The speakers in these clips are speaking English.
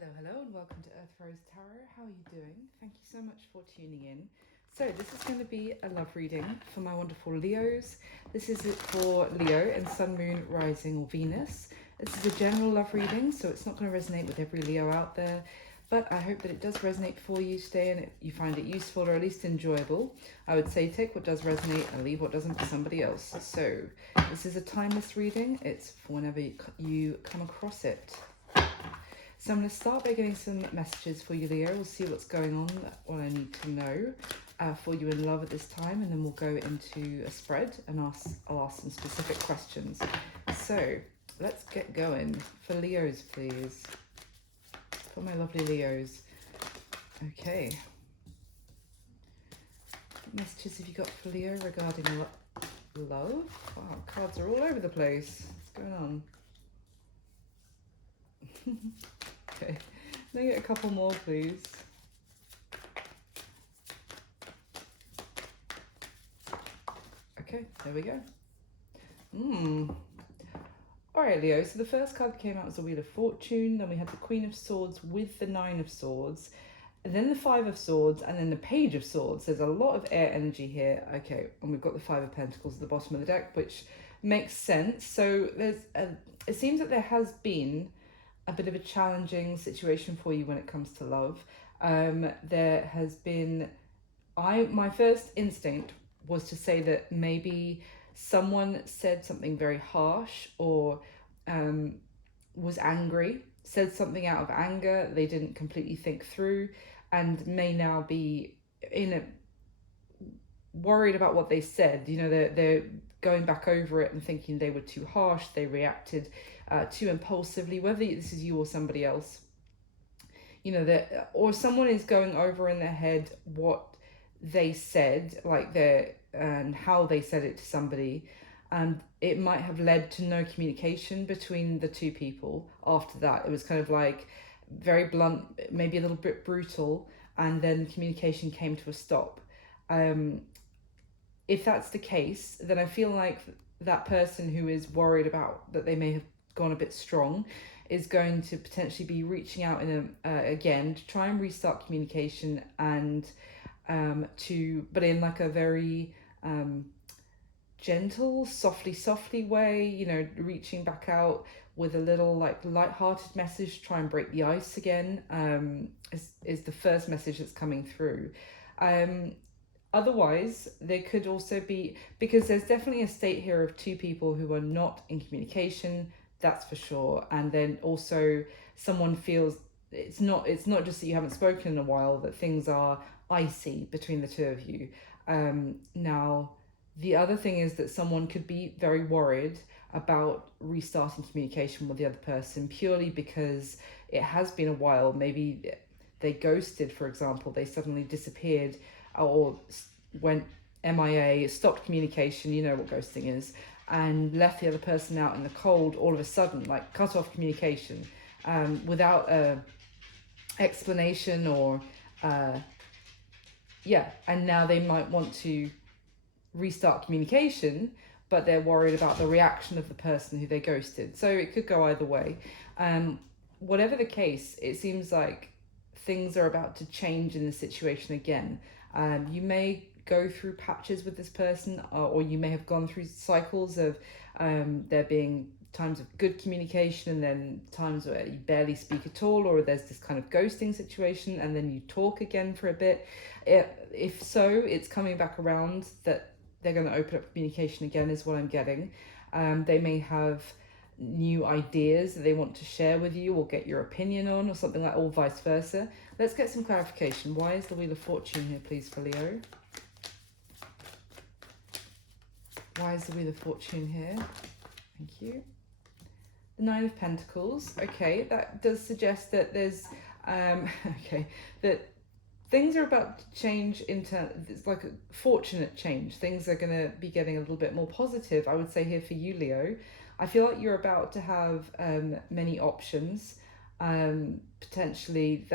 Hello, and welcome to Earth Rose Tarot. How are you doing? Thank you so much for tuning in. So this is going to be a love reading for my wonderful Leos. This is it for Leo and Sun, Moon, Rising or Venus. This is a general love reading, so it's not going to resonate with every Leo out there, but I hope that it does resonate for you today and you find it useful or at least enjoyable. I would say take what does resonate and leave what doesn't for somebody else. So this is a timeless reading. It's for whenever you come across it. So I'm going to start by getting some messages for you, Leo. We'll see what's going on, what I need to know for you in love at this time, and then we'll go into a spread and I'll ask some specific questions. So let's get going. For Leos, please. For my lovely Leos. Okay. What messages have you got for Leo regarding love? Wow, cards are all over the place. What's going on? Okay, let me get a couple more, please. Okay, there we go. All right, Leo, so the first card that came out was the Wheel of Fortune, then we had the Queen of Swords with the Nine of Swords, and then the Five of Swords, and then the Page of Swords. There's a lot of air energy here. Okay, and we've got the Five of Pentacles at the bottom of the deck, which makes sense. So it seems that there has been a bit of a challenging situation for you when it comes to love. There has been, my first instinct was to say that maybe someone said something very harsh or was angry, said something out of anger they didn't completely think through, and may now be worried about what they said. You know, they're going back over it and thinking they were too harsh, they reacted too impulsively, whether this is you or somebody else. You know, or someone is going over in their head what they said, like and how they said it to somebody, and it might have led to no communication between the two people after that. It was kind of like very blunt, maybe a little bit brutal, and then communication came to a stop. If that's the case, then I feel like that person who is worried about that they may have gone a bit strong is going to potentially be reaching out again to try and restart communication, and but in like a very gentle, softly way, you know, reaching back out with a little like light-hearted message to try and break the ice again, is the first message that's coming through. Otherwise, there could also be, because there's definitely a state here of two people who are not in communication, that's for sure. And then also someone feels it's not just that you haven't spoken in a while, that things are icy between the two of you. Now, the other thing is that someone could be very worried about restarting communication with the other person purely because it has been a while. Maybe they ghosted, for example, they suddenly disappeared or went MIA, stopped communication, you know what ghosting is, and left the other person out in the cold all of a sudden, like cut off communication without a explanation or and now they might want to restart communication, but they're worried about the reaction of the person who they ghosted. So it could go either way. Whatever the case, it seems like things are about to change in the situation again. You may go through patches with this person, or you may have gone through cycles of there being times of good communication and then times where you barely speak at all, or there's this kind of ghosting situation and then you talk again for a bit. If so, it's coming back around that they're going to open up communication again is what I'm getting. They may have new ideas that they want to share with you or get your opinion on or something like, or vice versa. Let's get some clarification. Why is the Wheel of Fortune here, please, for Leo? Why is the Wheel of Fortune here? Thank you. The Nine of Pentacles. Okay, that does suggest that there's that things are about to change it's like a fortunate change. Things are going to be getting a little bit more positive, I would say, here for you, Leo. I feel like you're about to have many options, potentially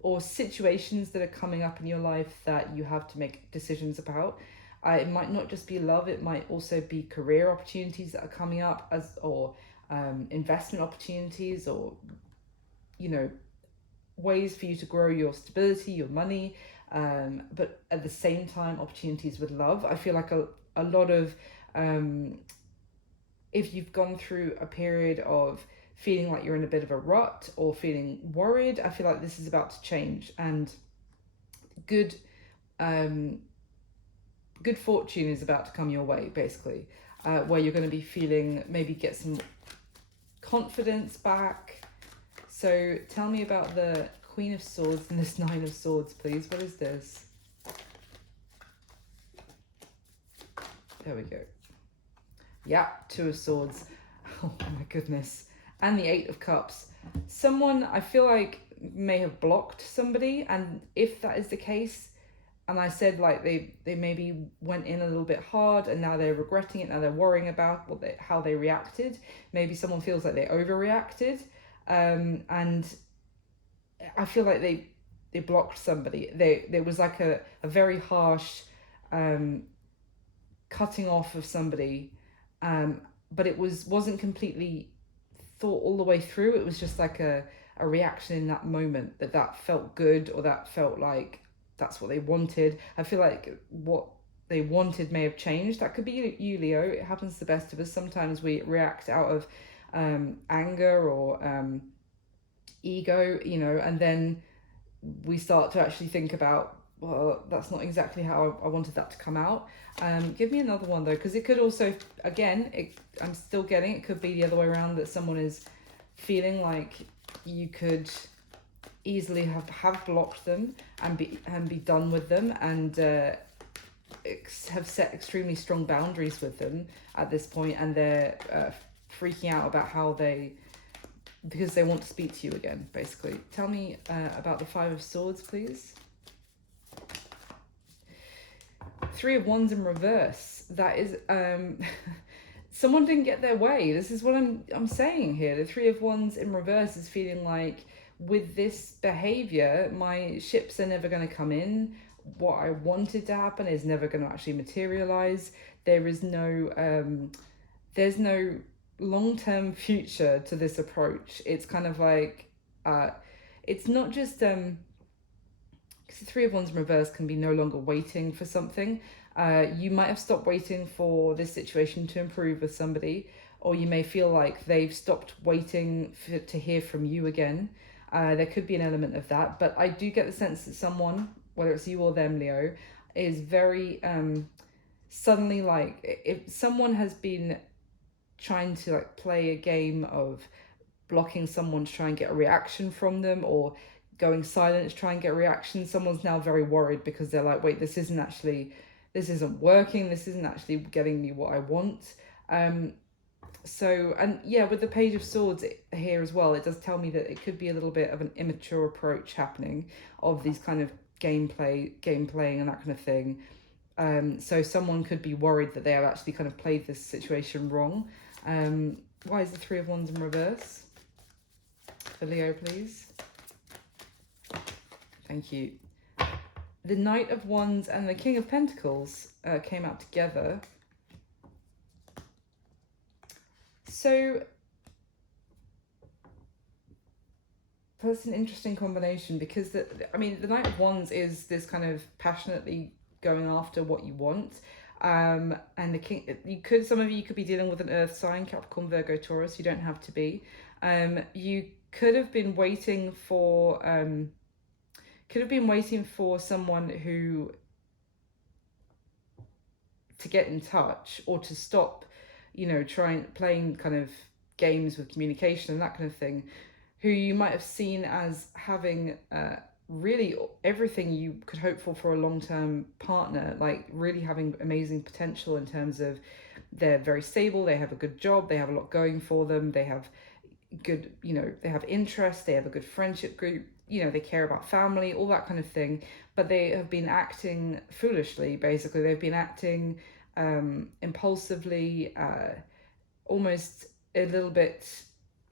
or situations that are coming up in your life that you have to make decisions about. It might not just be love, it might also be career opportunities that are coming up, or investment opportunities, or you know, ways for you to grow your stability, your money, but at the same time, opportunities with love. I feel like a lot of, if you've gone through a period of feeling like you're in a bit of a rut or feeling worried, I feel like this is about to change, and good um, good fortune is about to come your way, basically, where you're going to be feeling, maybe get some confidence back. So tell me about the Queen of Swords and this Nine of Swords, please. What is this? There we go. Yeah, Two of Swords. Oh my goodness. And the Eight of Cups. Someone, I feel like, may have blocked somebody, and if that is the case, and I said like they maybe went in a little bit hard and now they're regretting it, now they're worrying about how they reacted. Maybe someone feels like they overreacted, and I feel like they blocked somebody. There was like a very harsh cutting off of somebody, but it wasn't completely thought all the way through. It was just like a reaction in that moment that felt good, or that felt like that's what they wanted. I feel like what they wanted may have changed. That could be you, Leo. It happens to the best of us. Sometimes we react out of anger or ego, you know, and then we start to actually think about, well, that's not exactly how I wanted that to come out. Give me another one though, because it could also, again, I'm still getting, it could be the other way around, that someone is feeling like you could easily have blocked them and be done with them, and have set extremely strong boundaries with them at this point, and they're freaking out about because they want to speak to you again, basically. Tell me about the Five of Swords, please. Three of Wands in reverse. That is someone didn't get their way. This is what I'm saying here. The Three of Wands in reverse is feeling like, with this behavior, my ships are never going to come in. What I wanted to happen is never going to actually materialize. There's no long-term future to this approach. It's kind of like, it's not just because the Three of Wands in reverse can be no longer waiting for something. You might have stopped waiting for this situation to improve with somebody, or you may feel like they've stopped waiting to hear from you again. There could be an element of that, but I do get the sense that someone, whether it's you or them, Leo, is very suddenly, like, if someone has been trying to like play a game of blocking someone to try and get a reaction from them, or going silent to try and get a reaction, someone's now very worried because they're like, wait, this isn't working, this isn't actually getting me what I want. So, and yeah, with the Page of Swords here as well, it does tell me that it could be a little bit of an immature approach happening of these kind of game playing and that kind of thing. So someone could be worried that they have actually kind of played this situation wrong. Why is the Three of Wands in reverse? For Leo, please. Thank you. The Knight of Wands and the King of Pentacles came out together. So that's an interesting combination, because the Knight of Wands is this kind of passionately going after what you want. And the King, some of you could be dealing with an earth sign, Capricorn, Virgo, Taurus. You don't have to be. You could have been waiting for someone to get in touch, or to stop, playing kind of games with communication and that kind of thing, who you might have seen as having really everything you could hope for a long-term partner, like really having amazing potential in terms of they're very stable, they have a good job, they have a lot going for them, they have good, they have interests, they have a good friendship group, they care about family, all that kind of thing, but they have been acting foolishly, basically. They've been acting impulsively, almost a little bit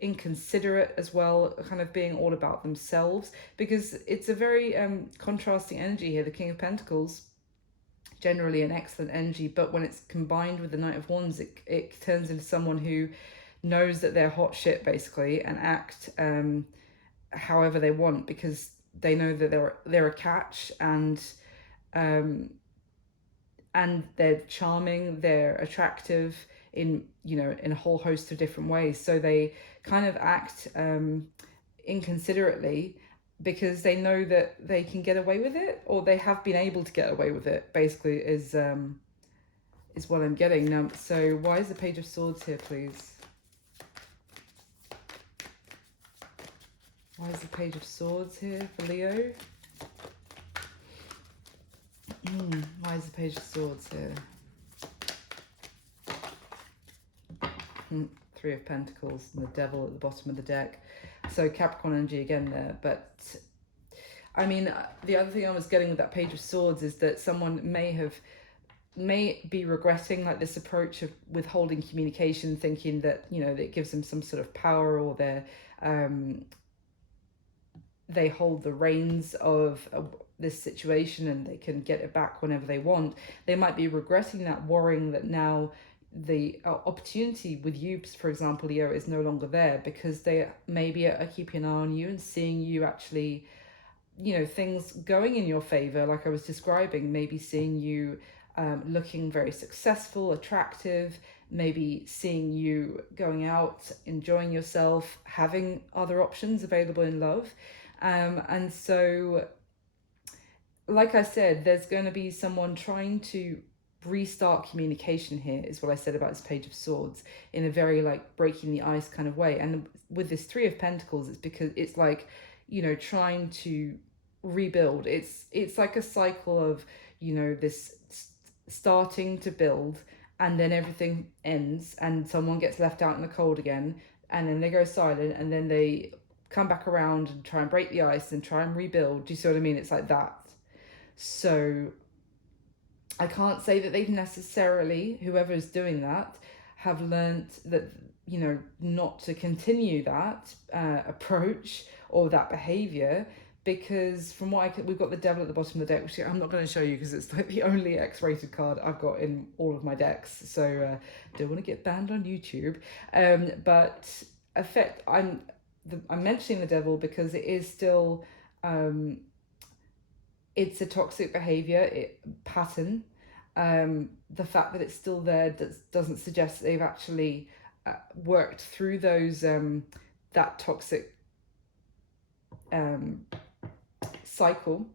inconsiderate as well, kind of being all about themselves, because it's a very contrasting energy here. The King of Pentacles, generally an excellent energy, but when it's combined with the Knight of Wands, it turns into someone who knows that they're hot shit, basically, and act however they want, because they know that they're a catch, um, and they're charming, they're attractive in, you know, in a whole host of different ways. So they kind of act inconsiderately because they know that they can get away with it, or they have been able to get away with it, basically, is what I'm getting now. So why is the Page of Swords here, please? Why is the Page of Swords here for Leo? Why is the Page of Swords here? Three of Pentacles and the Devil at the bottom of the deck. So Capricorn energy again there. But I mean, the other thing I was getting with that Page of Swords is that someone may be regretting like this approach of withholding communication, thinking that, you know, that it gives them some sort of power, or they hold the reins of this situation and they can get it back whenever they want. They might be regretting that, worrying that now the opportunity with you, for example, Leo, is no longer there, because they maybe are keeping an eye on you and seeing you actually, you know, things going in your favor, like I was describing, maybe seeing you looking very successful, attractive, maybe seeing you going out, enjoying yourself, having other options available in love. And so, like I said, there's going to be someone trying to restart communication here, is what I said about this Page of Swords, in a very like breaking the ice kind of way. And with this Three of Pentacles, it's because it's like, you know, trying to rebuild. It's like a cycle of, you know, this starting to build, and then everything ends and someone gets left out in the cold again, and then they go silent, and then they come back around and try and break the ice and try and rebuild. Do you see what I mean? It's like that. So I can't say that they've necessarily, whoever's doing that, have learned that, you know, not to continue that approach or that behavior, because from what we've got the Devil at the bottom of the deck, which I'm not going to show you because it's like the only X-rated card I've got in all of my decks, so don't want to get banned on YouTube. But I'm mentioning the Devil because it is still it's a toxic behavior pattern. The fact that it's still there doesn't suggest that they've actually worked through those that toxic cycle.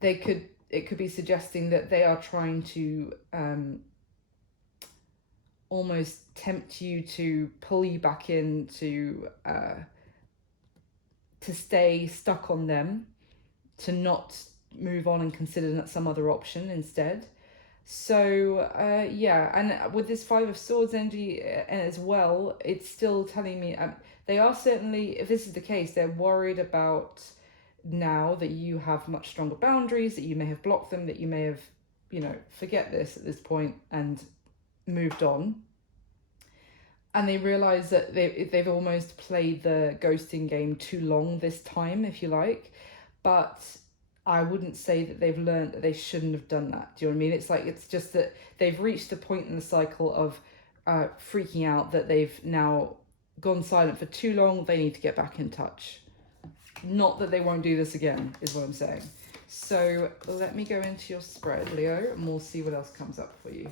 It could be suggesting that they are trying to almost tempt you to pull you back in, to stay stuck on them, to not move on and consider some other option instead. So yeah, and with this Five of Swords energy as well, it's still telling me they are certainly, if this is the case, they're worried about now that you have much stronger boundaries, that you may have blocked them, that you may have, you know, forget this at this point and moved on. And they realize that they've almost played the ghosting game too long this time, if you like. But I wouldn't say that they've learned that they shouldn't have done that. Do you know what I mean? It's like, it's just that they've reached the point in the cycle of freaking out that they've now gone silent for too long. They need to get back in touch. Not that they won't do this again, is what I'm saying. So let me go into your spread, Leo, and we'll see what else comes up for you.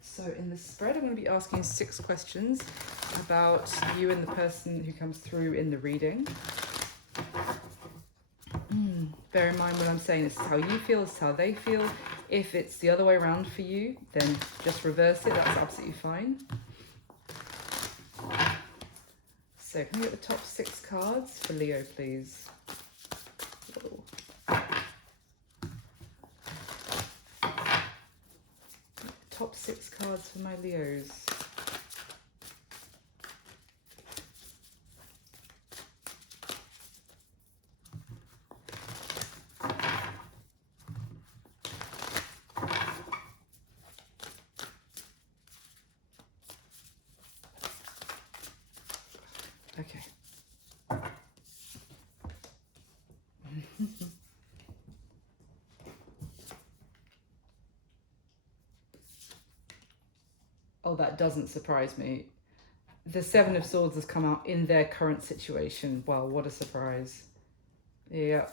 So in the spread, I'm going to be asking 6 questions about you and the person who comes through in the reading. Bear in mind when I'm saying this is how you feel, this is how they feel. If it's the other way around for you, then just reverse it. That's absolutely fine. So can we get the top 6 cards for Leo, please? Whoa. Top 6 cards for my Leos. Okay. Oh, that doesn't surprise me. The Seven of Swords has come out in their current situation. Well, what a surprise. Yeah.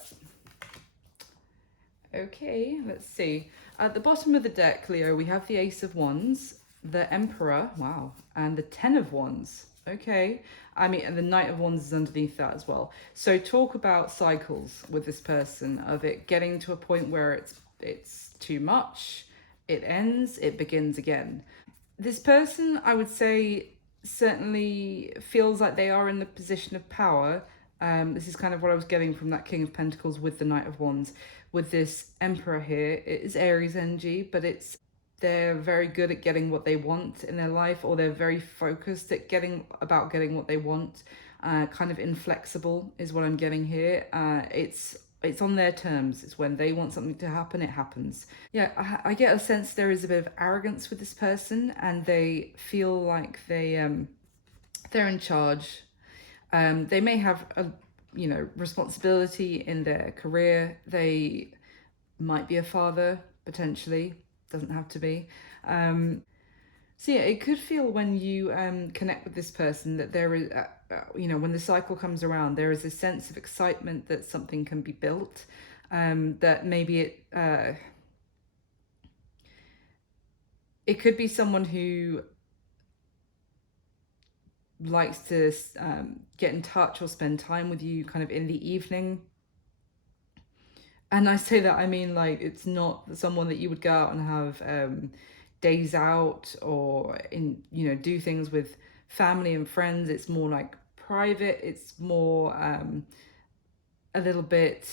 Okay, let's see. At the bottom of the deck, Leo, we have the Ace of Wands, the Emperor, wow, and the Ten of Wands. Okay, I mean, and the Knight of Wands is underneath that as well. So talk about cycles with this person, of it getting to a point where it's too much, it ends, it begins again. This person, I would say, certainly feels like they are in the position of power. This is kind of what I was getting from that King of Pentacles with the Knight of Wands. With this Emperor here, it is Aries energy, but they're very good at getting what they want in their life, or they're very focused at getting what they want. Kind of inflexible is what I'm getting here. It's on their terms. It's when they want something to happen, it happens. Yeah, I get a sense there is a bit of arrogance with this person, and they feel like they're in charge. They may have a responsibility in their career. They might be a father, potentially. Doesn't have to be. So yeah, it could feel when you connect with this person that there is, when the cycle comes around, there is a sense of excitement that something can be built, that maybe it could be someone who likes to get in touch or spend time with you kind of in the evening. And I say that, I mean, like, it's not someone that you would go out and have days out or do things with family and friends. It's more like private. It's more a little bit,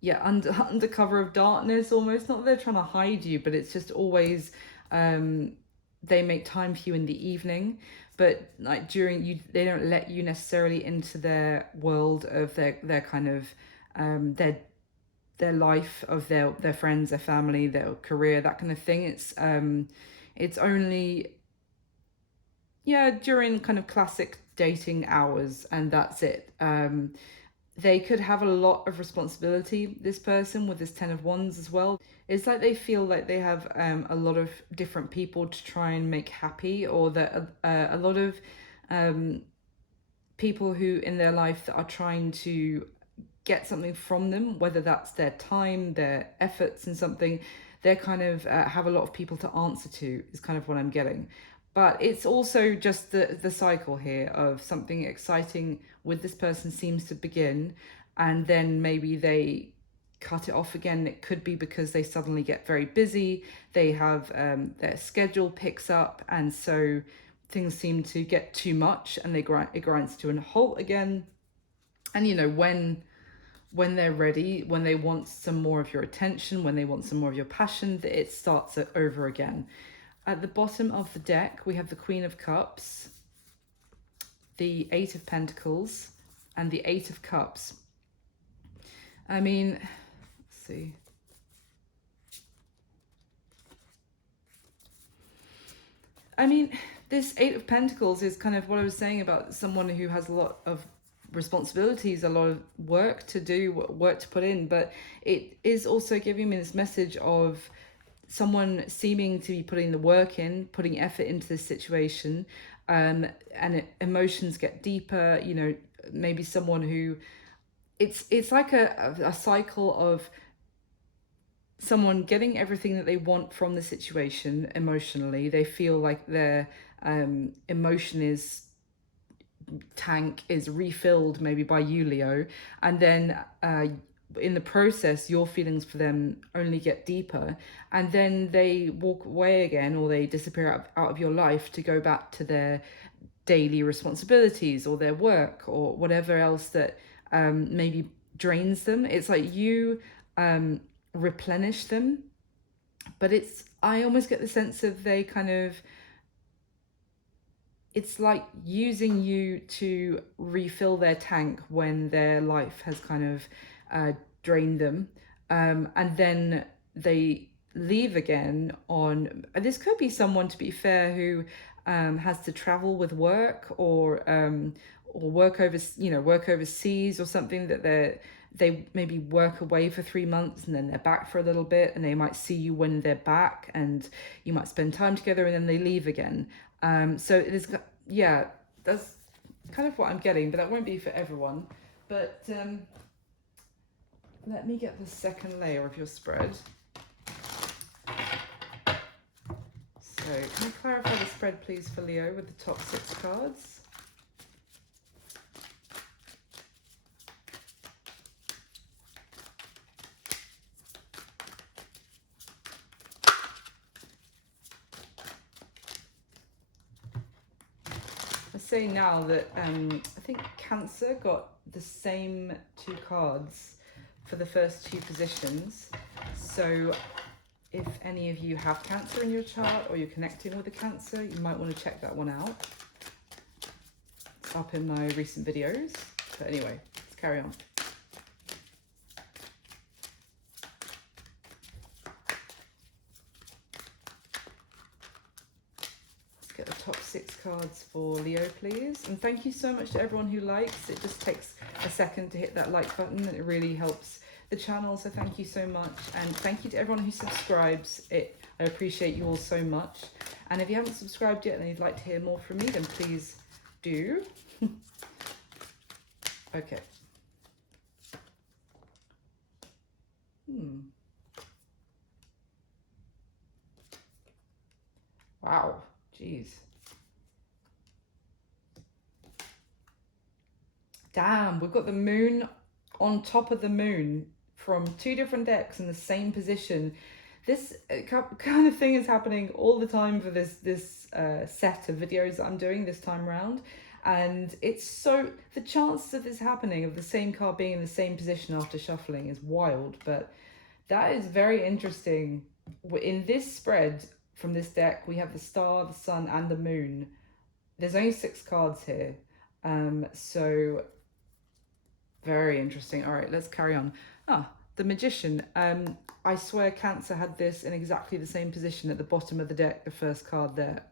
yeah, under cover of darkness almost. Not that they're trying to hide you, but it's just always they make time for you in the evening, but like they don't let you necessarily into their world of their kind of their life, of their friends, their family, their career, that kind of thing. It's only, yeah, during kind of classic dating hours, and that's it. They could have a lot of responsibility, this person, with this Ten of Wands as well. It's like they feel like they have a lot of different people to try and make happy, or that a lot of people who in their life that are trying to get something from them, whether that's their time, their efforts in something, they're kind of have a lot of people to answer to, is kind of what I'm getting. But it's also just the cycle here of something exciting with this person seems to begin, and then maybe they cut it off again. It could be because they suddenly get very busy, they have their schedule picks up, and so things seem to get too much, and it grinds to a halt again. And when they're ready, when they want some more of your attention, when they want some more of your passion, it starts it over again. At the bottom of the deck, we have the Queen of Cups, the Eight of Pentacles, and the Eight of Cups. I mean, let's see. I mean, this Eight of Pentacles is kind of what I was saying about someone who has a lot of responsibilities, a lot of work to do, work to put in, but it is also giving me this message of someone seeming to be putting the work in, putting effort into this situation, and emotions get deeper. Maybe someone who it's like a cycle of someone getting everything that they want from the situation emotionally. They feel like their emotion tank is refilled maybe by you, Leo, and then in the process your feelings for them only get deeper, and then they walk away again, or they disappear out of your life to go back to their daily responsibilities or their work or whatever else that maybe drains them. It's like you replenish them, but I almost get the sense of they kind of, it's like using you to refill their tank when their life has kind of drained them, and then they leave again on, this could be someone, to be fair, who has to travel with work, or work overseas or something, that they maybe work away for 3 months and then they're back for a little bit, and they might see you when they're back and you might spend time together, and then they leave again. So it is, yeah, that's kind of what I'm getting, but that won't be for everyone. But let me get the second layer of your spread. So can you clarify the spread, please, for Leo with the top 6 cards? I say now that I think Cancer got the same 2 cards for the first 2 positions. So if any of you have Cancer in your chart or you're connecting with a Cancer, you might want to check that one out. It's up in my recent videos. But anyway, let's carry on. Let's get the top 6 cards for Leo, please. And thank you so much to everyone who likes. It just takes a second to hit that like button, and it really helps the channel, so thank you so much. And thank you to everyone who subscribes. I appreciate you all so much. And if you haven't subscribed yet and you'd like to hear more from me, then please do. Okay. Wow, jeez. Damn, we've got the moon on top of the moon from 2 different decks in the same position. This kind of thing is happening all the time for this set of videos that I'm doing this time around. And it's so, the chances of this happening, of the same card being in the same position after shuffling, is wild. But that is very interesting. In this spread from this deck, we have the star, the sun, and the moon. There's only 6 cards here. So very interesting. All right, let's carry on. The Magician. I swear Cancer had this in exactly the same position at the bottom of the deck, the first card there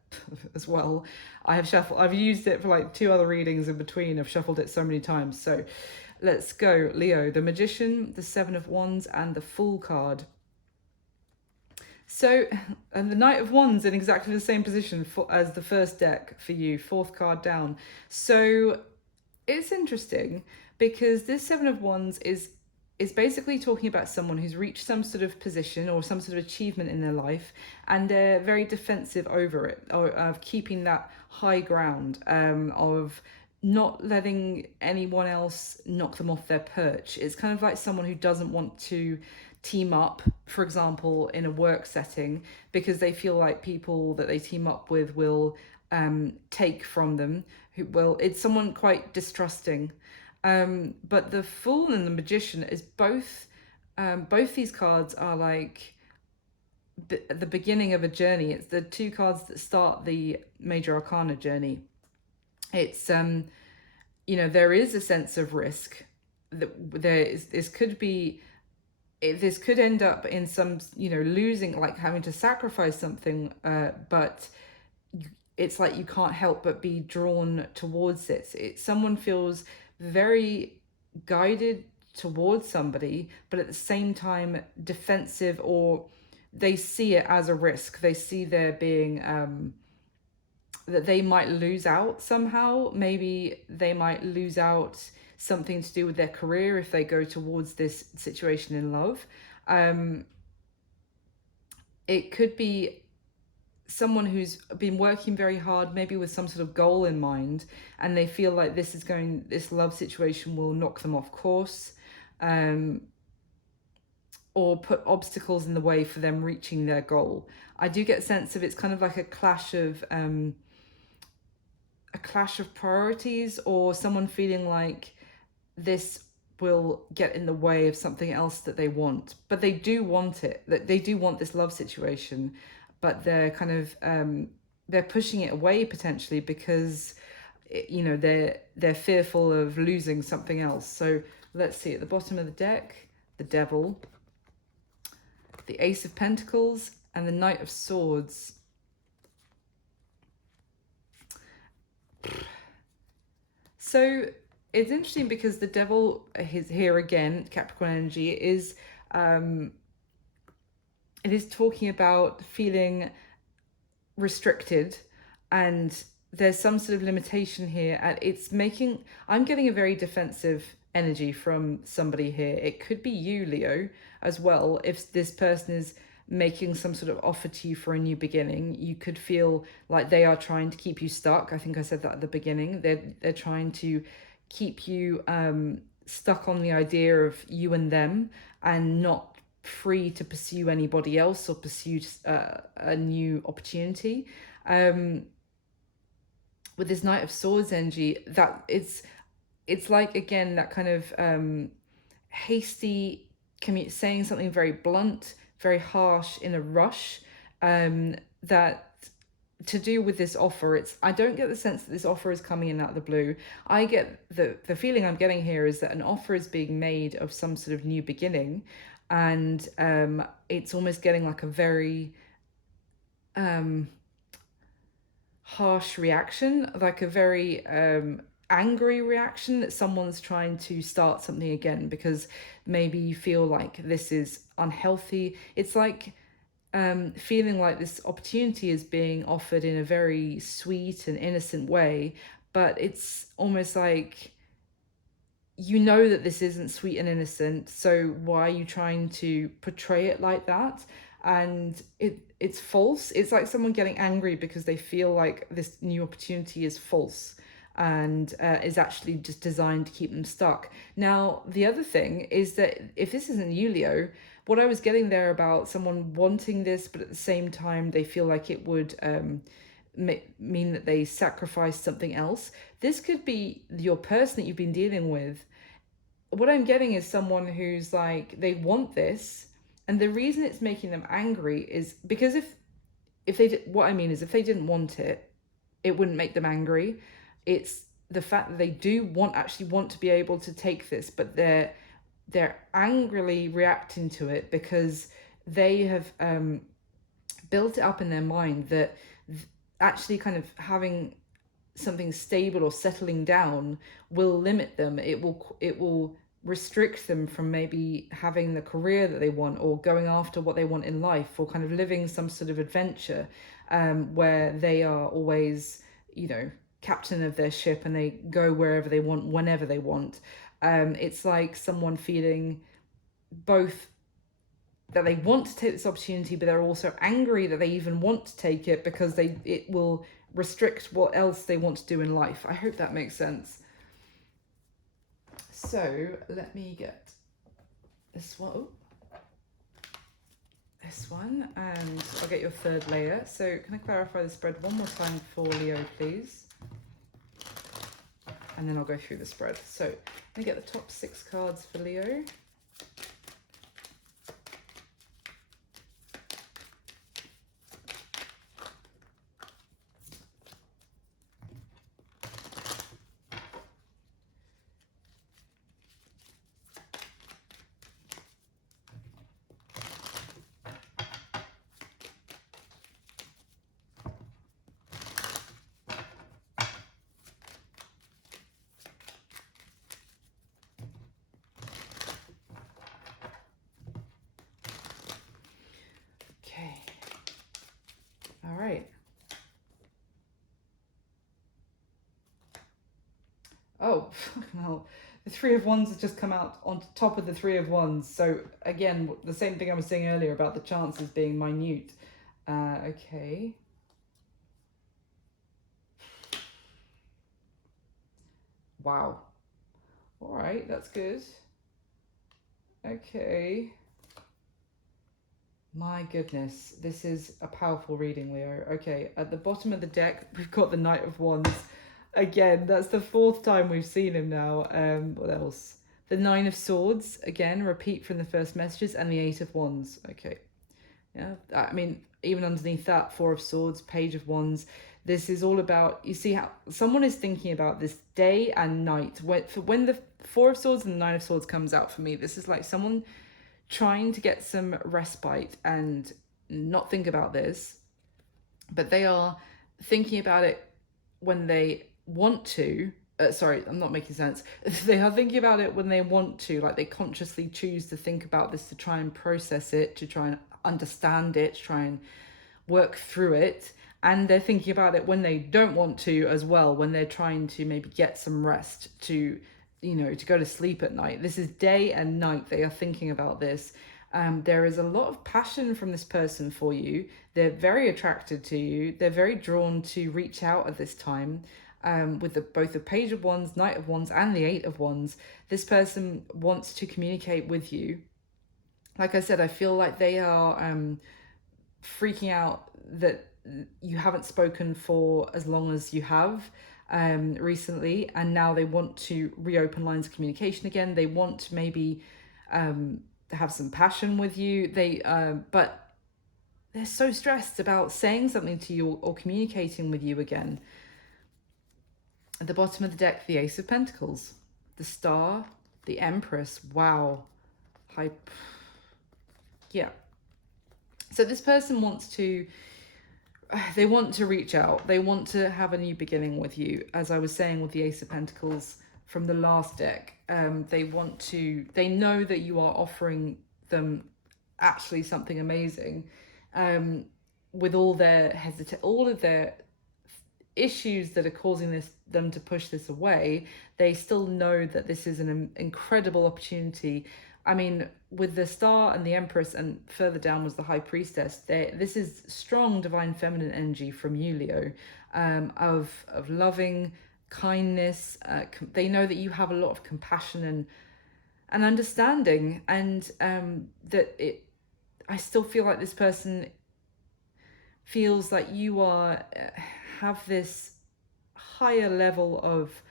as well. I've used it for like 2 other readings in between. I've shuffled it so many times. So let's go. Leo, the Magician, the 7 of Wands, and the Fool card. So, and the Knight of Wands in exactly the same position as the first deck for you, 4th card down. So it's interesting because this 7 of Wands is basically talking about someone who's reached some sort of position or some sort of achievement in their life, and they're very defensive over it, or of keeping that high ground, of not letting anyone else knock them off their perch. It's kind of like someone who doesn't want to team up, for example, in a work setting, because they feel like people that they team up with will take from them. It's someone quite distrusting. But the Fool and the Magician is both these cards are like the beginning of a journey. It's the 2 cards that start the Major Arcana journey. It's there is a sense of risk that this could end up in some losing, like having to sacrifice something, but it's like you can't help but be drawn towards it. Someone feels very guided towards somebody, but at the same time defensive, or they see it as a risk. They see there being that they might lose out somehow. Maybe they might lose out something to do with their career if they go towards this situation in love. It could be someone who's been working very hard, maybe with some sort of goal in mind, and they feel like this love situation will knock them off course, or put obstacles in the way for them reaching their goal. I do get a sense of it's kind of like a clash of priorities, or someone feeling like this will get in the way of something else that they want. But they do want it, that they do want this love situation, but they're kind of they're pushing it away potentially because they're fearful of losing something else. So let's see, at the bottom of the deck, the Devil, the Ace of Pentacles, and the Knight of Swords. So it's interesting because the devil is here again, Capricorn energy, it is talking about feeling restricted, and there's some sort of limitation here, and it's making, I'm getting a very defensive energy from somebody here. It could be you, Leo, as well. If this person is making some sort of offer to you for a new beginning, you could feel like they are trying to keep you stuck. I think I said that at the beginning. They're trying to keep you stuck on the idea of you and them, and not free to pursue anybody else or pursue a new opportunity. With this Knight of Swords energy, that it's like, again, that kind of hasty saying something very blunt, very harsh in a rush, that to do with this offer. It's, I don't get the sense that this offer is coming in out of the blue. I get the feeling I'm getting here is that an offer is being made of some sort of new beginning, and it's almost getting like a very harsh reaction, like a very angry reaction, that someone's trying to start something again because maybe you feel like this is unhealthy. It's like feeling like this opportunity is being offered in a very sweet and innocent way, but it's almost like, you know that this isn't sweet and innocent, so why are you trying to portray it like that? And it's false. It's like someone getting angry because they feel like this new opportunity is false, and is actually just designed to keep them stuck. Now, the other thing is that if this isn't you, Leo, what I was getting there about someone wanting this, but at the same time they feel like it would mean that they sacrifice something else. This could be your person that you've been dealing with. What I'm getting is someone who's like, they want this, and the reason it's making them angry is because if they did, what I mean is, if they didn't want it, it wouldn't make them angry. It's the fact that they do actually want to be able to take this, but they're angrily reacting to it because they have built it up in their mind that actually kind of having something stable or settling down will limit them. It will restrict them from maybe having the career that they want, or going after what they want in life, or kind of living some sort of adventure where they are always, captain of their ship, and they go wherever they want, whenever they want. It's like someone feeling both that they want to take this opportunity, but they're also angry that they even want to take it because it will restrict what else they want to do in life. I hope that makes sense. So let me get this one. Oh, this one, and I'll get your third layer. So can I clarify the spread one more time for Leo, please? And then I'll go through the spread. So I'm gonna get the top 6 cards for Leo. All right. Oh, well, the 3 of Wands has just come out on top of the 3 of Wands. So again, the same thing I was saying earlier about the chances being minute. Okay. Wow. All right, that's good. Okay. My goodness, this is a powerful reading, Leo. Okay, at the bottom of the deck, we've got the Knight of Wands. Again, that's the 4th time we've seen him now. What else? The 9 of Swords, again, repeat from the first messages, and the 8 of Wands. Okay. Yeah, I mean, even underneath that, 4 of Swords, Page of Wands. This is all about, you see how someone is thinking about this day and night. When the 4 of Swords and the 9 of Swords comes out for me, this is like someone trying to get some respite and not think about this, but they are thinking about it when they want to, sorry, I'm not making sense. They are thinking about it when they want to, like they consciously choose to think about this, to try and process it, to try and understand it, to try and work through it. And they're thinking about it when they don't want to as well, when they're trying to maybe get some rest, to, you know, to go to sleep at night. This is day and night they are thinking about this. There is a lot of passion from this person for you. They're very attracted to you. They're very drawn to reach out at this time. With both the Page of Wands, Knight of Wands, and the Eight of Wands, this person wants to communicate with you. Like I said, I feel like they are freaking out that you haven't spoken for as long as you have recently, and now they want to reopen lines of communication again. They want to maybe have some passion with you. But they're so stressed about saying something to you or communicating with you again. At the bottom of the deck, the Ace of Pentacles, the Star, the Empress. Wow. Yeah. So this person wants to, they want to reach out. They want to have a new beginning with you. As I was saying with the Ace of Pentacles from the last deck, they know that you are offering them actually something amazing. With all all of their issues that are causing them to push this away, they still know that this is an incredible opportunity. I mean, with the Star and the Empress, and further down was the High Priestess, this is strong divine feminine energy from you, Leo, of loving kindness. They know that you have a lot of compassion and understanding, and I still feel like this person feels like you have this higher level of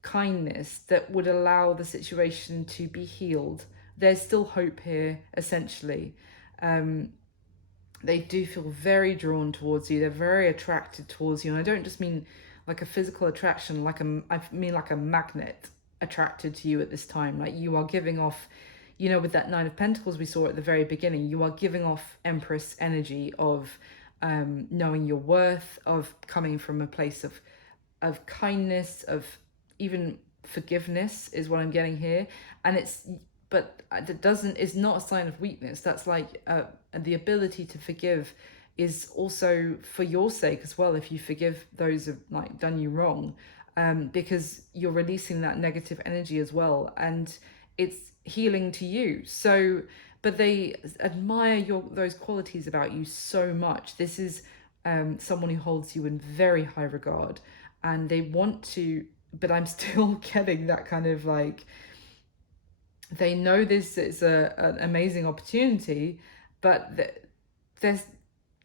kindness that would allow the situation to be healed. There's still hope here, essentially. They do feel very drawn towards you. They're very attracted towards you. And I don't just mean like a physical attraction, I mean like a magnet attracted to you at this time. Like you are giving off, you know, with that Nine of Pentacles we saw at the very beginning, you are giving off Empress energy of knowing your worth, of coming from a place of kindness, of even forgiveness is what I'm getting here. And it's not a sign of weakness. That's like the ability to forgive is also for your sake as well, if you forgive those who've like done you wrong, because you're releasing that negative energy as well, and it's healing to you. So but they admire those qualities about you so much. This is someone who holds you in very high regard, and they want to, but I'm still getting that kind of like, they know this is an amazing opportunity, but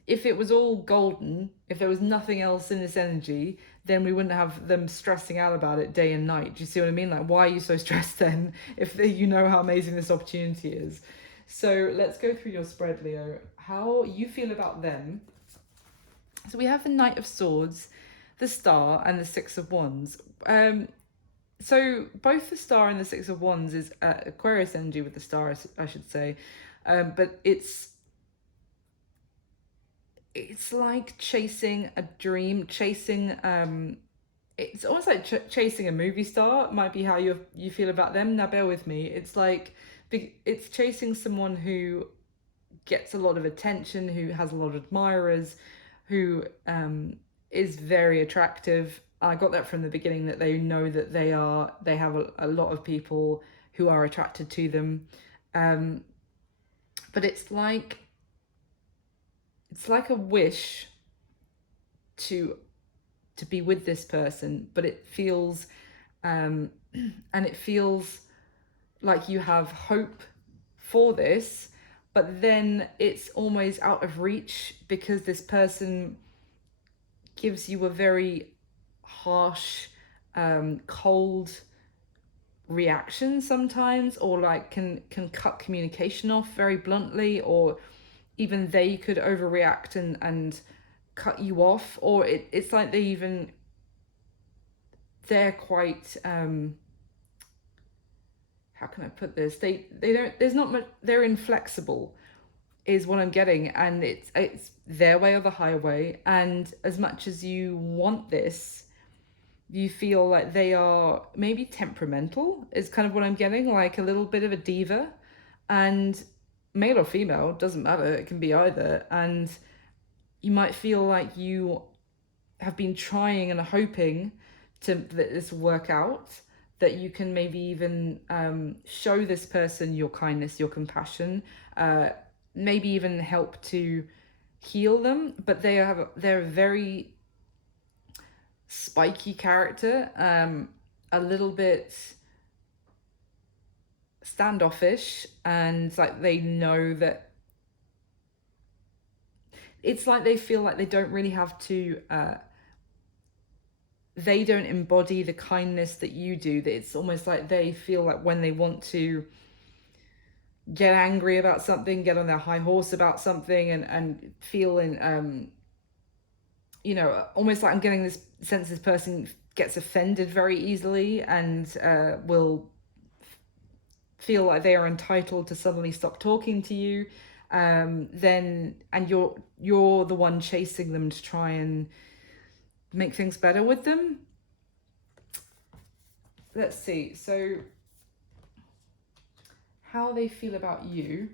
if it was all golden, if there was nothing else in this energy, then we wouldn't have them stressing out about it day and night. Do you see what I mean? Like, why are you so stressed then if you know how amazing this opportunity is? So let's go through your spread, Leo. How you feel about them. So we have the Knight of Swords, the Star, and the Six of Wands. So both the Star and the Six of Wands is Aquarius energy with the Star, I should say. But it's like chasing a dream, it's almost like chasing a movie star. Might be how you feel about them. Now bear with me. It's like it's chasing someone who gets a lot of attention, who has a lot of admirers, who is very attractive. I got that from the beginning, that they know that they have a lot of people who are attracted to them. But it's like a wish to be with this person, but it feels and it feels like you have hope for this, but then it's almost out of reach because this person gives you a very harsh, cold reaction sometimes, or like can cut communication off very bluntly, or even they could overreact and cut you off, or it's like they're quite how can I put this? They don't. There's not much. They're inflexible, is what I'm getting, and it's their way or the highway. And as much as you want this, you feel like they are maybe temperamental, is kind of what I'm getting, like a little bit of a diva. And male or female, doesn't matter, it can be either. And you might feel like you have been trying and hoping that this will work out, that you can maybe even show this person your kindness, your compassion, maybe even help to heal them. But they're a very spiky character, a little bit standoffish, and like they know that it's like they feel like they don't really have to they don't embody the kindness that you do, that it's almost like they feel like when they want to get angry about something, get on their high horse about something, and feel in you know, almost like I'm getting this sense this person gets offended very easily, and will feel like they are entitled to suddenly stop talking to you, then and you're the one chasing them to try and make things better with them. Let's see, so how they feel about you.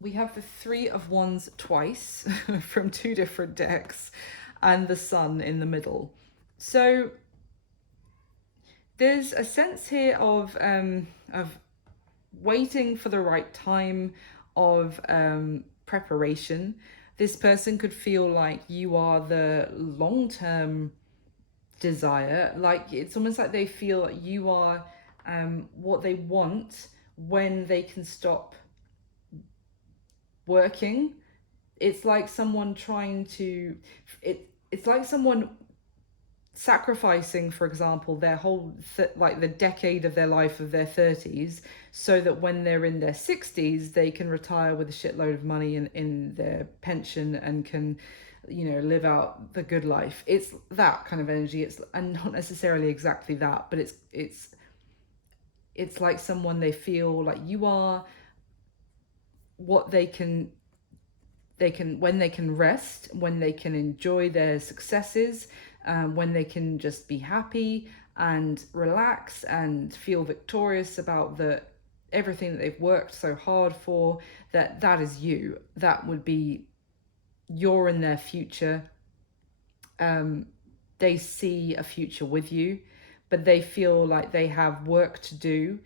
We have the Three of Wands twice from two different decks, and the Sun in the middle. So there's a sense here of waiting for the right time, of preparation. This person could feel like you are the long-term desire, like it's almost like they feel you are what they want when they can stop working. It's like someone trying to it's like someone sacrificing, for example, their whole like the decade of their life of their 30s, so that when they're in their 60s they can retire with a shitload of money in their pension and can, you know, live out the good life. It's that kind of energy. It's, and not necessarily exactly that, but it's like someone, they feel like you are what they can when they can rest, when they can enjoy their successes, when they can just be happy and relax and feel victorious about the everything that they've worked so hard for, that is you. That would be, you're in their future. They see a future with you, but they feel like they have work to do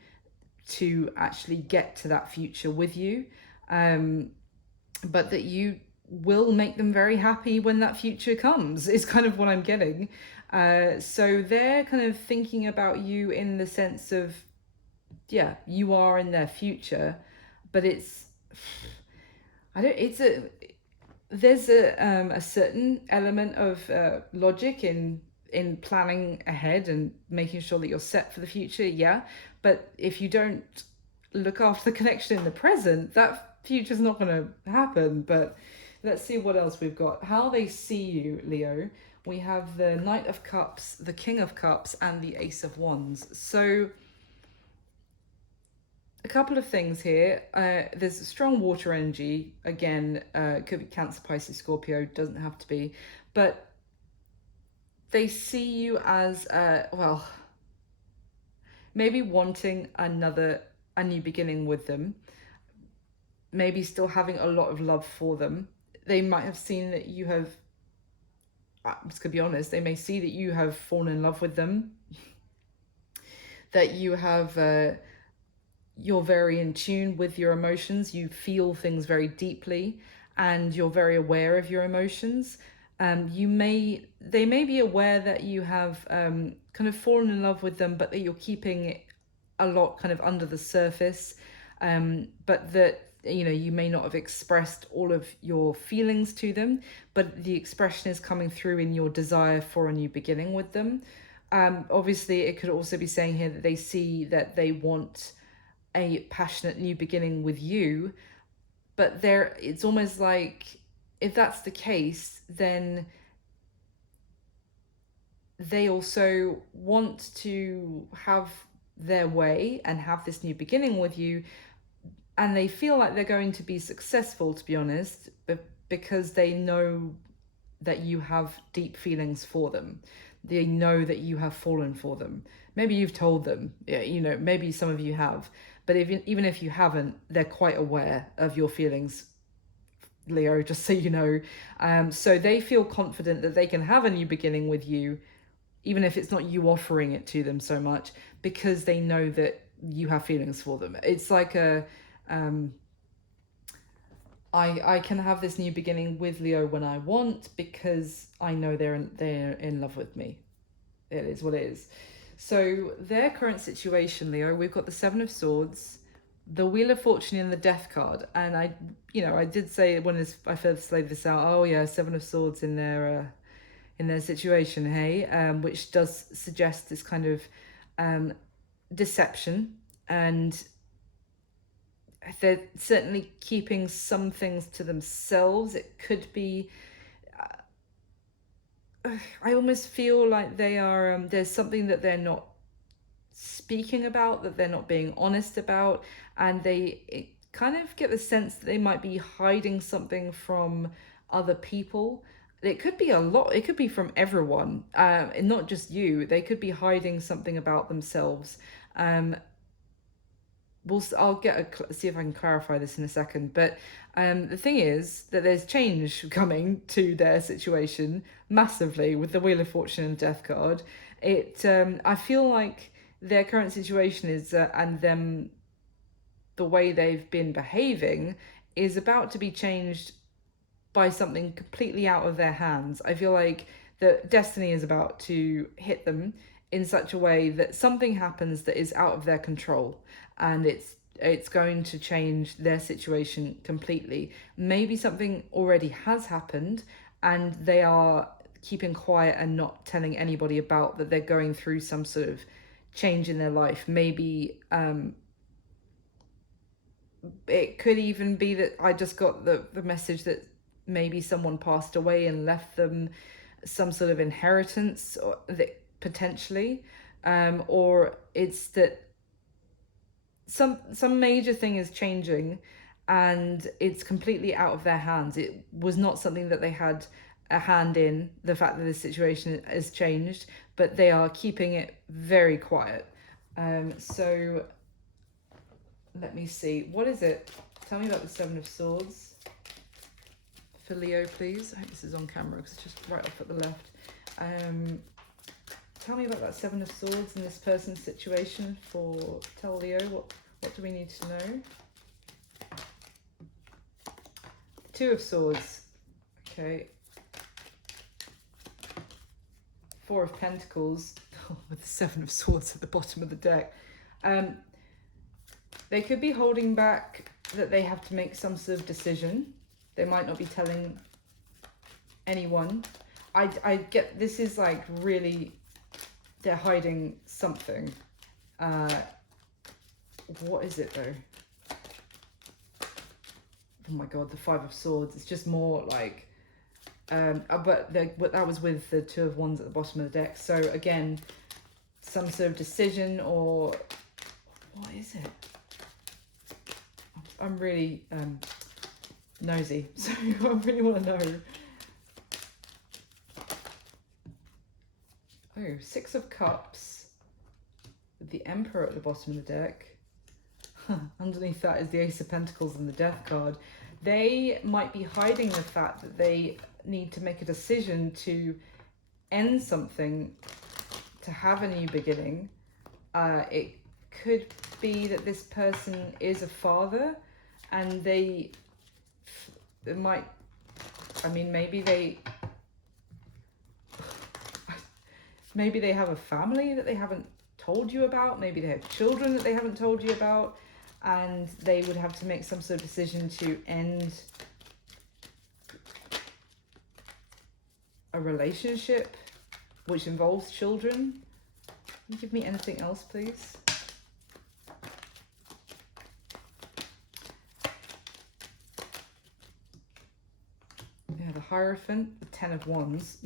to actually get to that future with you. But that you will make them very happy when that future comes, is kind of what I'm getting. So they're kind of thinking about you in the sense of, yeah, you are in their future, but it's, I don't, it's a, there's a certain element of logic in planning ahead and making sure that you're set for the future, yeah. But if you don't look after the connection in the present, that future's not going to happen. But let's see what else we've got. How they see you, Leo. We have the Knight of Cups, the King of Cups, and the Ace of Wands. So a couple of things here. There's a strong water energy. Again, could be Cancer, Pisces, Scorpio, doesn't have to be. But they see you as, well, maybe wanting a new beginning with them. Maybe still having a lot of love for them. They might have seen that you have, I'm just gonna be honest, they may see that you have fallen in love with them, that you have, you're very in tune with your emotions, you feel things very deeply, and you're very aware of your emotions. They may be aware that you have kind of fallen in love with them, but that you're keeping it a lot kind of under the surface, but that, you know, you may not have expressed all of your feelings to them, but the expression is coming through in your desire for a new beginning with them. Obviously, it could also be saying here that they see that they want a passionate new beginning with you, but it's almost like, if that's the case, then they also want to have their way and have this new beginning with you, and they feel like they're going to be successful, to be honest, because they know that you have deep feelings for them. they know that you have fallen for them. Maybe you've told them, you know, maybe some of you have, but even if you haven't, they're quite aware of your feelings, Leo, just so you know. So they feel confident that they can have a new beginning with you, even if it's not you offering it to them so much, because they know that you have feelings for them. It's like a I can have this new beginning with Leo when I want, because I know they're in love with me. It is what it is. So their current situation, Leo, we've got the Seven of Swords, the Wheel of Fortune, and the Death card. And I did say when I first laid this out, oh yeah, Seven of Swords in their situation, hey, which does suggest this kind of deception, and they're certainly keeping some things to themselves. It could be, I almost feel like they are, there's something that they're not speaking about, that they're not being honest about, and they kind of get the sense that they might be hiding something from other people. It could be a lot, it could be from everyone, and not just you. They could be hiding something about themselves. I'll see if I can clarify this in a second, but the thing is that there's change coming to their situation massively with the Wheel of Fortune and Death card. I feel like their current situation is and them, the way they've been behaving is about to be changed by something completely out of their hands. I feel like the destiny is about to hit them in such a way that something happens that is out of their control, and it's going to change their situation completely. Maybe something already has happened and they are keeping quiet and not telling anybody about that they're going through some sort of change in their life. Maybe it could even be that I just got the message that maybe someone passed away and left them some sort of inheritance, or that potentially, or it's that some major thing is changing and it's completely out of their hands. It was not something that they had a hand in, the fact that this situation has changed, but they are keeping it very quiet. So let me see, what is it? Tell me about the Seven of Swords for Leo, please. I hope this is on camera because it's just right off at the left. Tell me about that Seven of Swords in this person's situation. Tell Leo, what do we need to know? Two of Swords. Okay. Four of Pentacles. With the Seven of Swords at the bottom of the deck. They could be holding back that they have to make some sort of decision. They might not be telling anyone. I get, this is like really, they're hiding something. What is it though? Oh my god, the Five of Swords. It's just more like, but that was with the Two of Wands at the bottom of the deck. So again, some sort of decision, or what is it? I'm really nosy, so I really want to know. Oh, Six of Cups with the Emperor at the bottom of the deck. Underneath that is the Ace of Pentacles and the Death card. They might be hiding the fact that they need to make a decision to end something, to have a new beginning. It could be that this person is a father, and they might, I mean, maybe they have a family that they haven't told you about. Maybe they have children that they haven't told you about, and they would have to make some sort of decision to end a relationship which involves children. Can you give me anything else, please? Yeah, the Hierophant, the Ten of Wands.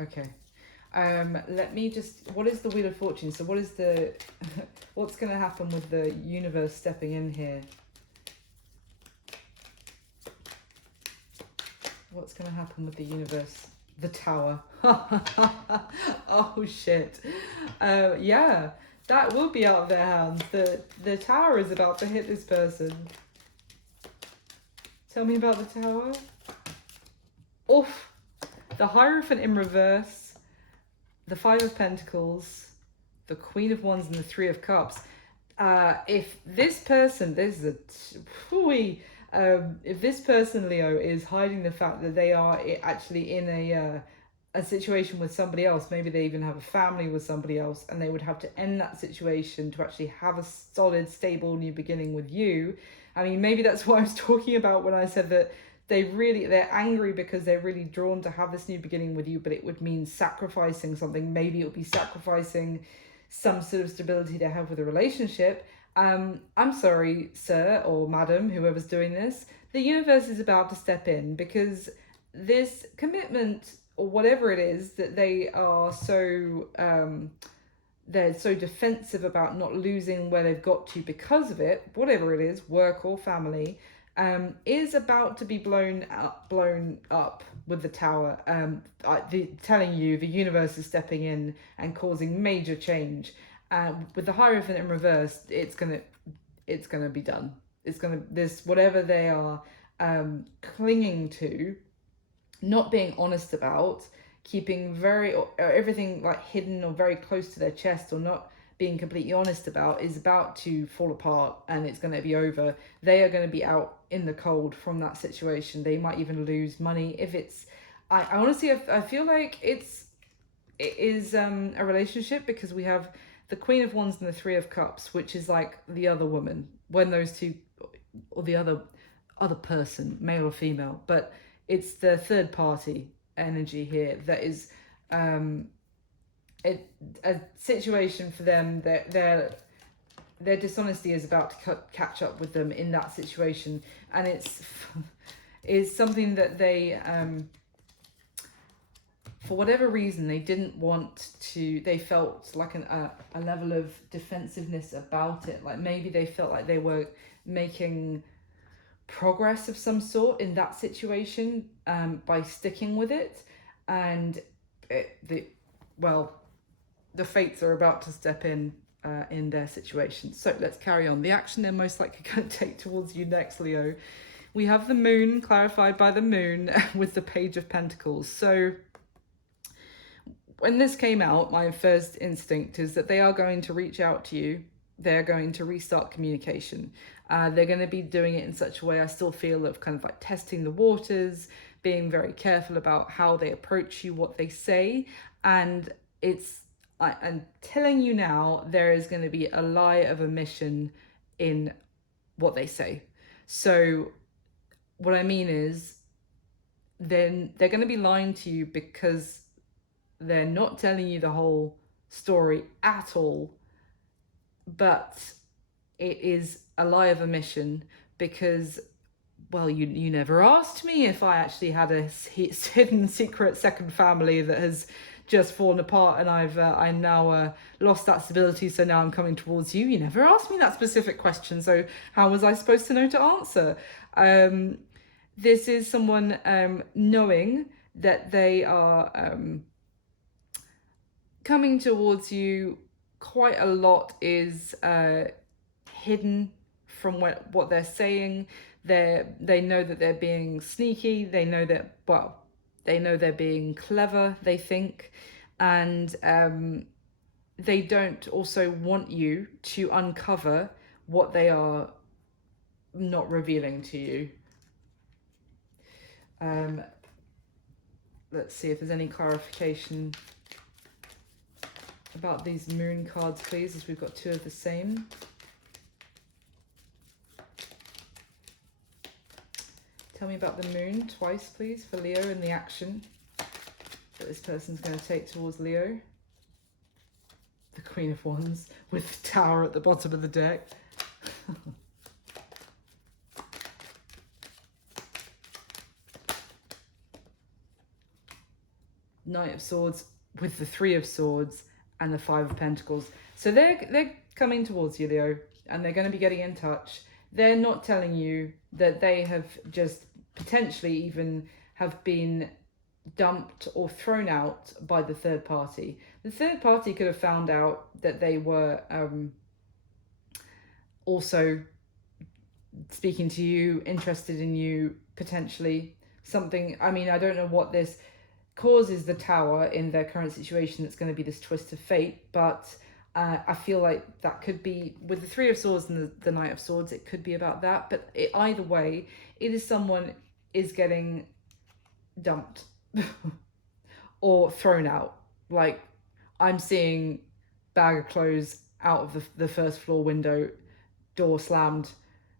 Okay. Let me just, what is the Wheel of Fortune? So what is the, what's going to happen with the universe stepping in here? what's going to happen with the universe? The Tower. Oh shit. Yeah, that will be out of their hands. The Tower is about to hit this person. Tell me about the Tower. Oof. The Hierophant in reverse, the Five of Pentacles, the Queen of Wands, and the Three of Cups. If this person, if this person, Leo, is hiding the fact that they are actually in a situation with somebody else, maybe they even have a family with somebody else, and they would have to end that situation to actually have a solid, stable new beginning with you. I mean, maybe that's what I was talking about when I said that they're angry because they're really drawn to have this new beginning with you, but it would mean sacrificing something. Maybe it would be sacrificing some sort of stability they have with a relationship. I'm sorry, sir or madam, whoever's doing this, the universe is about to step in, because this commitment or whatever it is that they are so they're so defensive about not losing where they've got to because of it, whatever it is, work or family, is about to be blown up with the Tower. Telling you the universe is stepping in and causing major change. With the Hierophant in reverse, it's gonna be done. This whatever they are clinging to, not being honest about, keeping everything like hidden or very close to their chest, or not being completely honest about, is about to fall apart, and it's going to be over. They are going to be out in the cold from that situation. They might even lose money if it's I honestly I feel like it is a relationship, because we have the Queen of Wands and the Three of Cups, which is like the other woman, when those two, or the other person, male or female, but it's the third party energy here that is a situation for them. Their dishonesty is about to catch up with them in that situation, and is something that they for whatever reason they didn't want to. They felt like a level of defensiveness about it, like maybe they felt like they were making progress of some sort in that situation by sticking with it, and the fates are about to step in their situation. So let's carry on. The action they're most likely going to take towards you next, Leo. We have the Moon, clarified by the Moon, with the Page of Pentacles. So when this came out, my first instinct is that they are going to reach out to you. They're going to restart communication. They're going to be doing it in such a way, I still feel, of kind of like testing the waters, being very careful about how they approach you, what they say. And I'm telling you now, there is going to be a lie of omission in what they say. So what I mean is, then they're going to be lying to you because they're not telling you the whole story at all, but it is a lie of omission because, well, you never asked me if I actually had a hidden secret second family that has just fallen apart, and I now lost that stability, so now I'm coming towards you. You never asked me that specific question, so how was I supposed to know to answer? This is someone knowing that they are coming towards you. Quite a lot is hidden from what they're saying. They know that they're being sneaky. They know they're being clever, they think, and they don't also want you to uncover what they are not revealing to you. Let's see if there's any clarification about these Moon cards, please, as we've got two of the same. Tell me about the Moon twice, please, for Leo, and the action that this person's going to take towards Leo. The Queen of Wands with the Tower at the bottom of the deck. Knight of Swords with the Three of Swords and the Five of Pentacles. So they're coming towards you, Leo, and they're going to be getting in touch. They're not telling you that they have just potentially even have been dumped or thrown out by the third party. The third party could have found out that they were also speaking to you, interested in you, potentially something. I mean, I don't know what this causes the Tower in their current situation that's going to be this twist of fate, but I feel like that could be, with the Three of Swords and the Knight of Swords, it could be about that. But either way, it is someone is getting dumped or thrown out. Like, I'm seeing bag of clothes out of the first floor window, door slammed,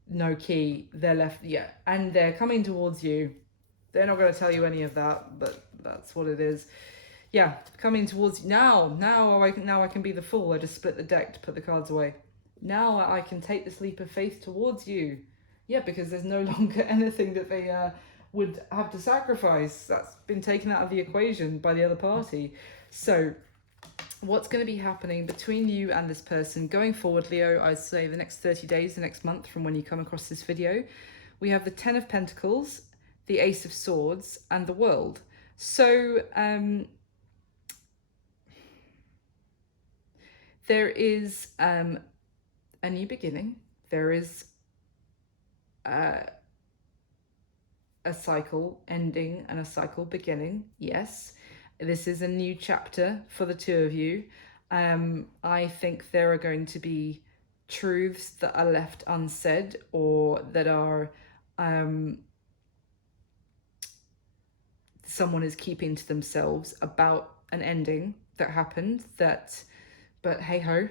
no key, they're left, yeah, and they're coming towards you. They're not going to tell you any of that, but that's what it is. Yeah, coming towards you. Now I can be the fool. I just split the deck to put the cards away. Now I can take this leap of faith towards you. Yeah, because there's no longer anything that they would have to sacrifice. That's been taken out of the equation by the other party. So what's going to be happening between you and this person going forward, Leo? I'd say the next 30 days, the next month from when you come across this video. We have the Ten of Pentacles, the Ace of Swords, and the World. So there is a new beginning. There is a cycle ending and a cycle beginning. Yes, this is a new chapter for the two of you. I think there are going to be truths that are left unsaid, or that are someone is keeping to themselves about an ending that happened. But hey ho,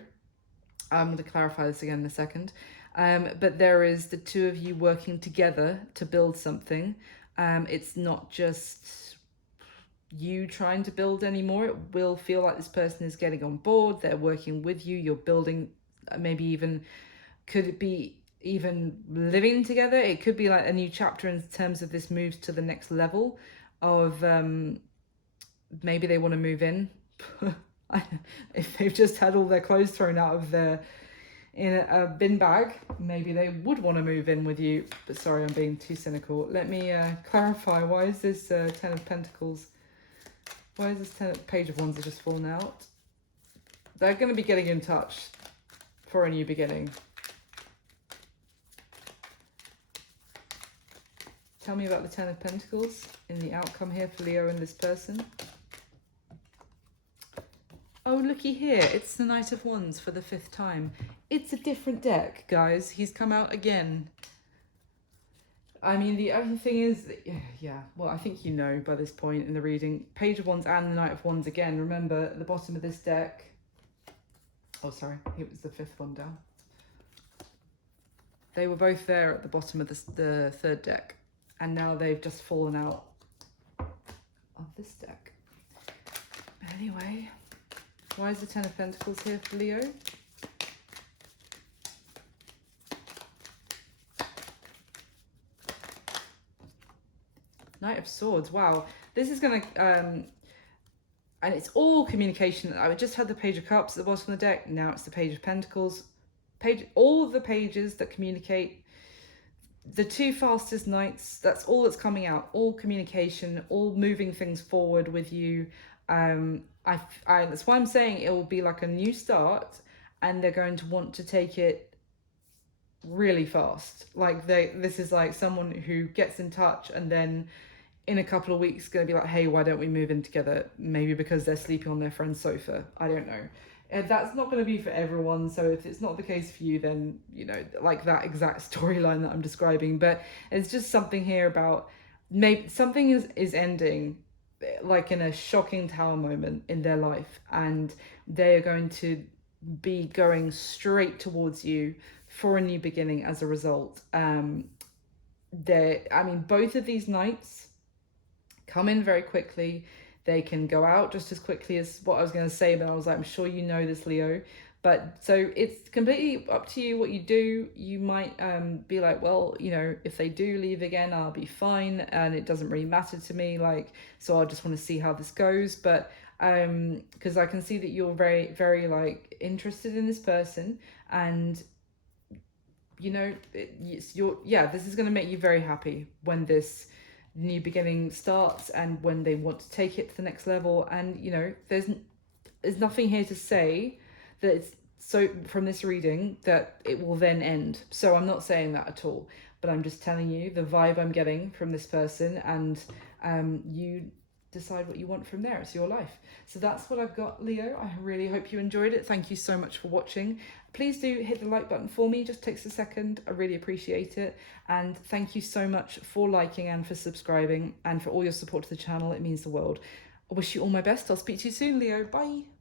I'm going to clarify this again in a second. But there is the two of you working together to build something. It's not just you trying to build anymore. It will feel like this person is getting on board. They're working with you. You're building, maybe even, could it be even living together? It could be like a new chapter in terms of this moves to the next level of maybe they want to move in. If they've just had all their clothes thrown out of in a bin bag, maybe they would want to move in with you. But sorry, I'm being too cynical. Let me clarify. Why is this Ten of Pentacles? Why is this Page of Wands has just fallen out? They're going to be getting in touch for a new beginning. Tell me about the Ten of Pentacles in the outcome here for Leo and this person. Oh, looky here. It's the Knight of Wands for the 5th time. It's a different deck, guys. He's come out again. I mean, the other thing is, yeah, well, I think you know by this point in the reading, Page of Wands and the Knight of Wands again. Remember, at the bottom of this deck, oh, sorry, it was the 5th one down. They were both there at the bottom of the 3rd deck, and now they've just fallen out of this deck. But anyway, why is the Ten of Pentacles here for Leo? Knight of Swords. Wow, this is gonna and it's all communication. I just had the Page of Cups at the bottom of the deck. Now it's the Page of Pentacles. All of the pages that communicate. The 2 fastest knights. That's all that's coming out. All communication. All moving things forward with you. That's why I'm saying it will be like a new start, and they're going to want to take it really fast. Like this is like someone who gets in touch and then in a couple of weeks going to be like, hey, why don't we move in together? Maybe because they're sleeping on their friend's sofa. I don't know. That's not going to be for everyone. So if it's not the case for you, then, you know, like that exact storyline that I'm describing. But it's just something here about maybe something is ending like in a shocking Tower moment in their life, and they are going to be going straight towards you for a new beginning as a result. I mean, both of these knights come in very quickly. They can go out just as quickly as what I was going to say, but I was like, I'm sure you know this, Leo. But so it's completely up to you what you do. You might be like, well, you know, if they do leave again, I'll be fine, and it doesn't really matter to me. Like, so I just want to see how this goes. But because I can see that you're very, very like interested in this person, and you know, this is going to make you very happy when this new beginning starts and when they want to take it to the next level. And you know, there's nothing here to say that it's so from this reading that it will then end. So I'm not saying that at all, but I'm just telling you the vibe I'm getting from this person, and you decide what you want from there. It's your life. So that's what I've got, Leo. I really hope you enjoyed it. Thank you so much for watching. Please do hit the like button for me. It just takes a second. I really appreciate it. And thank you so much for liking and for subscribing and for all your support to the channel. It means the world. I wish you all my best. I'll speak to you soon, Leo. Bye.